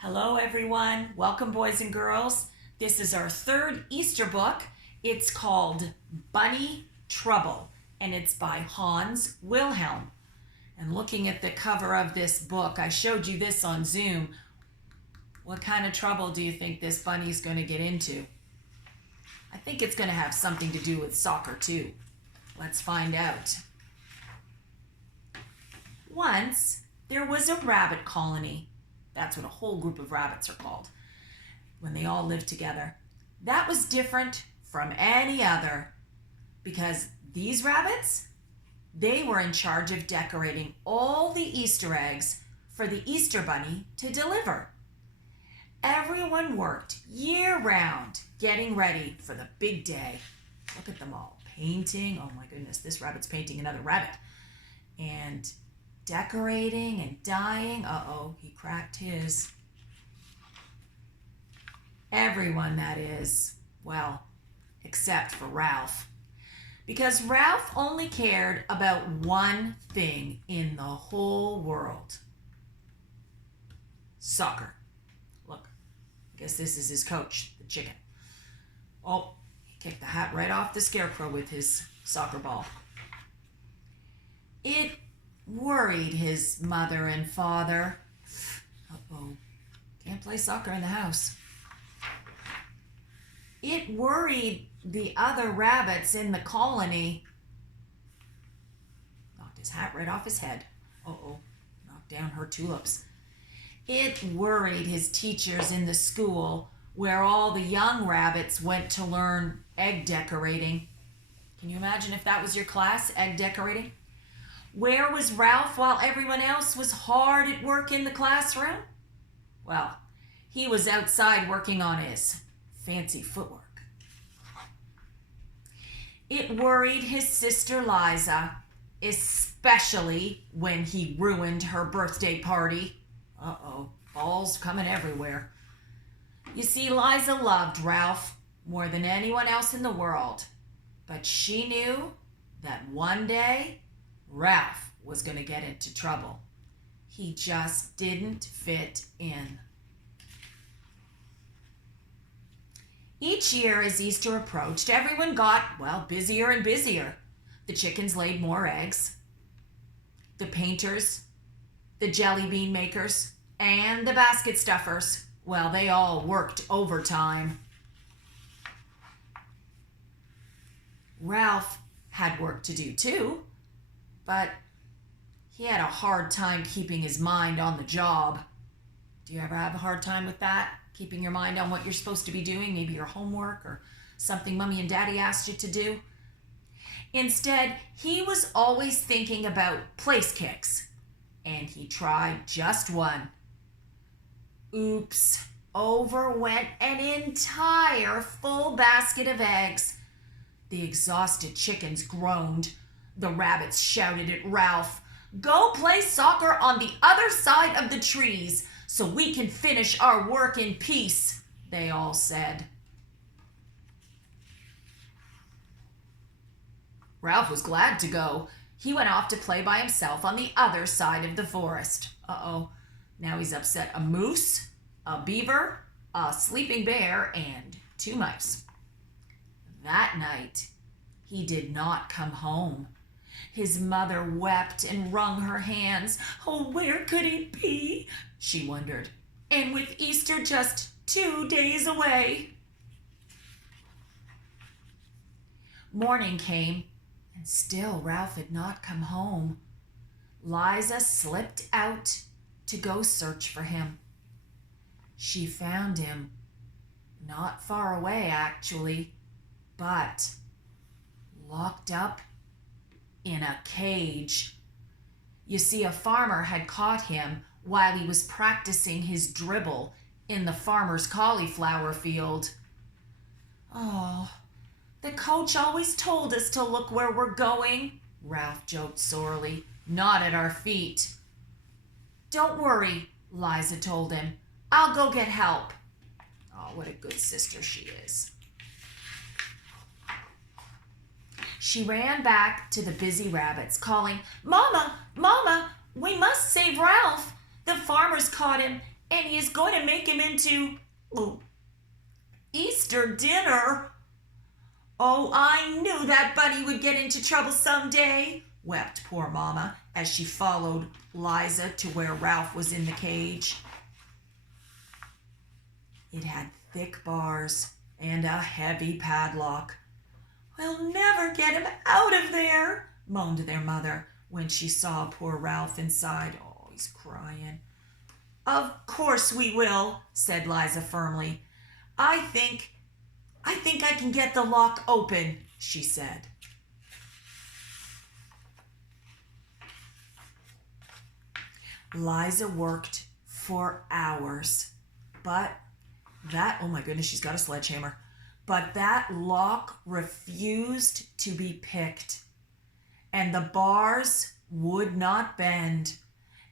Hello everyone, welcome boys and girls. This is our third Easter book. It's called Bunny Trouble and it's by Hans Wilhelm. And looking at the cover of this book, I showed you this on Zoom. What kind of trouble do you think this bunny's going to get into? I think it's going to have something to do with soccer too. Let's find out. Once there was a rabbit colony. That's what a whole group of rabbits are called when they all live together. That was different from any other because these rabbits, they were in charge of decorating all the Easter eggs for the Easter bunny to deliver. Everyone worked year-round getting ready for the big day. Look at them all painting. Oh my goodness, this rabbit's painting another rabbit. And decorating and dyeing. Uh-oh, he cracked his. Everyone, that is. Well, except for Ralph. Because Ralph only cared about one thing in the whole world. Soccer. Look, I guess this is his coach, the chicken. Oh, he kicked the hat right off the scarecrow with his soccer ball. It worried his mother and father. Uh-oh, can't play soccer in the house. It worried the other rabbits in the colony. Knocked his hat right off his head. Uh-oh, knocked down her tulips. It worried his teachers in the school where all the young rabbits went to learn egg decorating. Can you imagine if that was your class, egg decorating? Where was Ralph while everyone else was hard at work in the classroom? Well, he was outside working on his fancy footwork. It worried his sister Liza, especially when he ruined her birthday party. Uh-oh, balls coming everywhere. You see, Liza loved Ralph more than anyone else in the world, but she knew that one day Ralph was going to get into trouble. He just didn't fit in. Each year as Easter approached, everyone got, well, busier and busier. The chickens laid more eggs. The painters, the jelly bean makers, and the basket stuffers, well, they all worked overtime. Ralph had work to do too. But he had a hard time keeping his mind on the job. Do you ever have a hard time with that? Keeping your mind on what you're supposed to be doing, maybe your homework or something mommy and daddy asked you to do? Instead, he was always thinking about place kicks, and he tried just one. Oops, over went an entire full basket of eggs. The exhausted chickens groaned. The rabbits shouted at Ralph, "Go play soccer on the other side of the trees so we can finish our work in peace," they all said. Ralph was glad to go. He went off to play by himself on the other side of the forest. Uh-oh, now he's upset a moose, a beaver, a sleeping bear, and 2 mice. That night, he did not come home. His mother wept and wrung her hands. Oh, where could he be? She wondered. And with Easter just 2 days away. Morning came, and still Ralph had not come home. Liza slipped out to go search for him. She found him, not far away actually, but locked up in a cage. You see, a farmer had caught him while he was practicing his dribble in the farmer's cauliflower field. Oh, the coach always told us to look where we're going, Ralph joked sorely, not at our feet. Don't worry, Liza told him. I'll go get help. Oh, what a good sister she is. She ran back to the busy rabbits, calling, "Mama, Mama, we must save Ralph. The farmer's caught him and he is going to make him into Easter dinner. Oh, I knew that bunny would get into trouble someday, wept poor Mama as she followed Liza to where Ralph was in the cage. It had thick bars and a heavy padlock. "We'll never get him out of there," moaned their mother when she saw poor Ralph inside. "Oh, he's crying." "Of course we will," said Liza firmly. I think I can get the lock open," she said. Liza worked for hours, but oh my goodness, she's got a sledgehammer. But that lock refused to be picked, and the bars would not bend,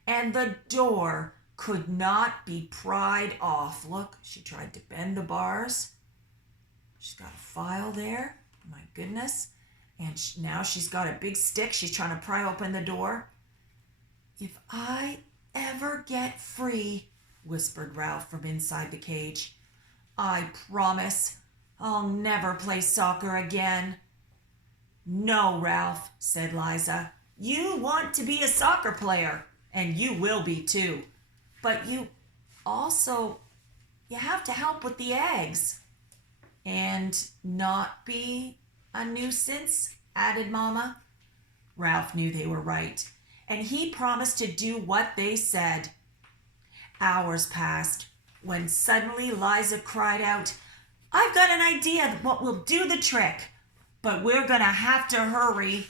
and the door could not be pried off. Look, she tried to bend the bars. She's got a file there. My goodness. And now she's got a big stick. She's trying to pry open the door. "If I ever get free," whispered Ralph from inside the cage, "I promise I'll never play soccer again." "No, Ralph," said Liza. "You want to be a soccer player, and you will be too. But you have to help with the eggs. And not be a nuisance," added Mama. Ralph knew they were right, and he promised to do what they said. Hours passed when suddenly Liza cried out, "I've got an idea what will do the trick, but we're going to have to hurry."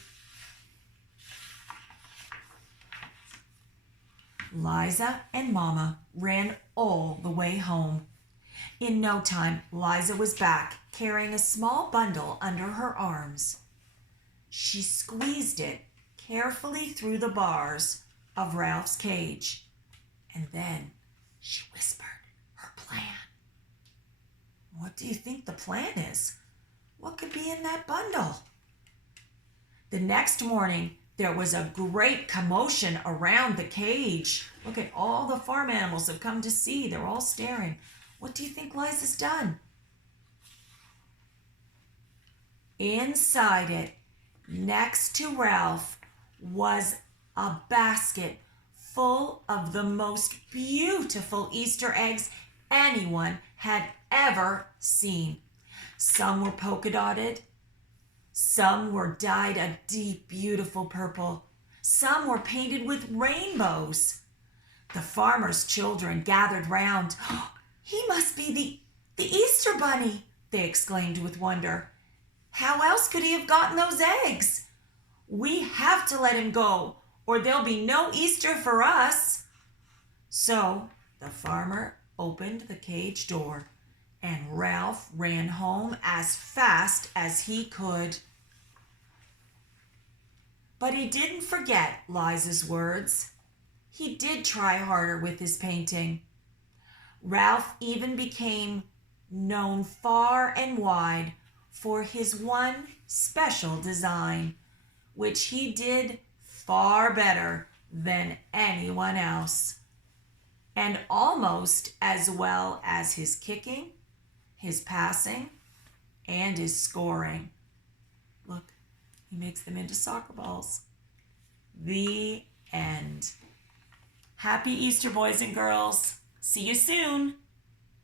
Liza and Mama ran all the way home. In no time, Liza was back, carrying a small bundle under her arms. She squeezed it carefully through the bars of Ralph's cage, and then she whispered her plan. What do you think the plan is? What could be in that bundle? The next morning, there was a great commotion around the cage. Look at all the farm animals have come to see. They're all staring. What do you think Liza's done? Inside it, next to Ralph, was a basket full of the most beautiful Easter eggs anyone had ever seen. Some were polka dotted. Some were dyed a deep, beautiful purple. Some were painted with rainbows. The farmers' children gathered round. "He must be the Easter bunny," they exclaimed with wonder. "How else could he have gotten those eggs? We have to let him go, or there'll be no Easter for us." So the farmer opened the cage door, and Ralph ran home as fast as he could. But he didn't forget Liza's words. He did try harder with his painting. Ralph even became known far and wide for his one special design, which he did far better than anyone else, and almost as well as his kicking, his passing, and his scoring. Look, he makes them into soccer balls. The end. Happy Easter, boys and girls. See you soon.